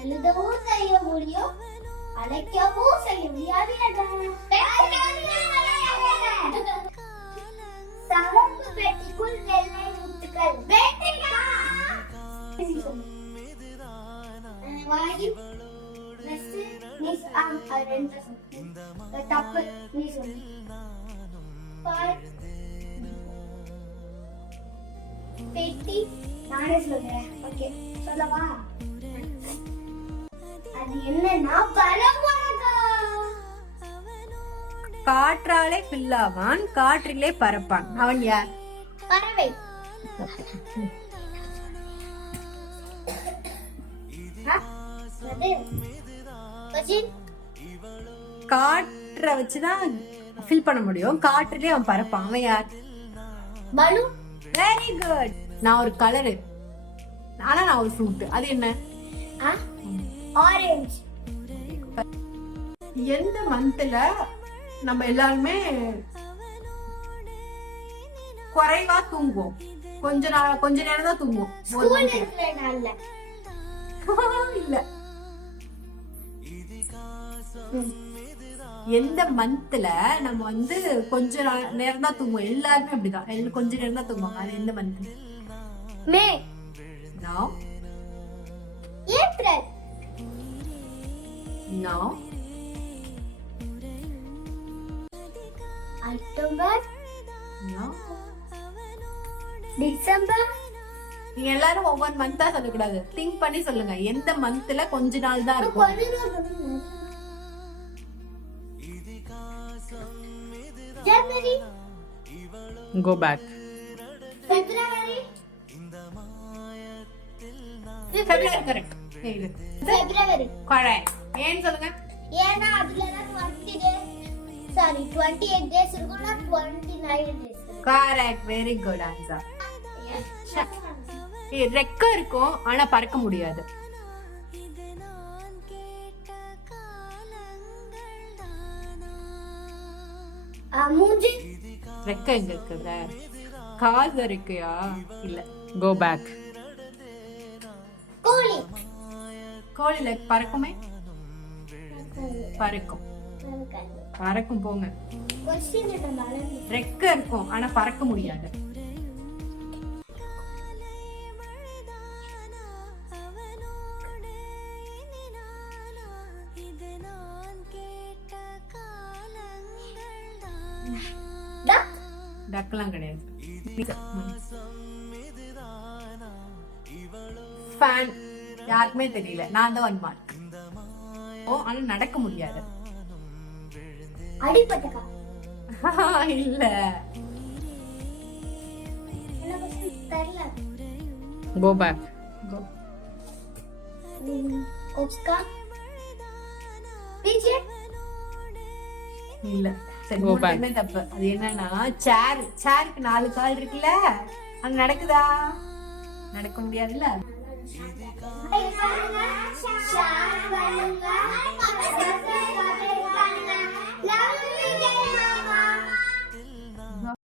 எழுதவும் செய்ய முடியும், அழைக்கவும் செய்ய முடியாது. சவப்பு பெட்டிக்குள் வெள்ளை முத்துக்கள். தப்பு, நீ சொல்லு. பெட்டி நானே சொல்றேன். ஓகே, சொல்லவா? அது என்னன்னா காற்றாலே பில்லாவான், காற்றிலே பறப்பான். அவன் யார்? பறவை. காற்றை வச்சுதான் ஃபில் பண்ண முடியும். காற்றிலே அவன் பறப்பான். அவன் யார்? பலூன். Very good. நான் ஒரு கலரு, ஆனா நான் ஒரு ஃப்ரூட். அது என்ன? ஆரஞ்சு. எந்த மந்த்ல நம்ம எல்லாருமே குறைவா தூங்குவோம்? கொஞ்ச நேரம் தான் தூங்குவோம். இல்ல, எந்த மந்த்ல நம்ம வந்து கொஞ்ச நேரம் தான் தூங்குவோம்? எல்லாருமே அப்படிதான், கொஞ்ச நேரம் தான் தூங்குவாங்க. அது எந்த month? May. No. April. No. October. No. December. நீங்க எல்லாரும் ஒவ்வொரு மந்தா சொல்லக்கூடாது, திங்க் பண்ணி சொல்லுங்க. எந்த மந்த்ல கொஞ்ச நாள் தான் இருக்கும்? ஜனவரி. Go back. February. February correct. February correct. ஏன் சொல்லுங்க? ஏன்னா அதுல 28 days இருக்கும்னா 29 days. correct, very good answer. ரெக்க இருக்கும், ஆனா பறக்க முடியாது. மூஞ்சி. ரெக்க எங்க இருக்குல்ல? காது இருக்கியா? இல்ல. Go back. கோழி. கோழில பறக்குமே? பறக்கும். பறக்கும், போங்க. ரெக்க இருக்கும், ஆனா பறக்க முடியாது. டக்லாம் கிடையாது. ஃபேன் யாருக்குமே தெரியல. நான் தான் 1 மார்க். ஆனா நடக்க முடியாது. அடிபட்டக்கா? இல்ல. Go back. Go. Oscar. PJ. இல்ல. சரி, மூணுமே தப்பு. அது என்னன்னா சேருக்கு 4 கால் இருக்குல்ல, அது நடக்குதா? நடக்க முடியாதுல்ல. ஷேர் பண்ணுங்க.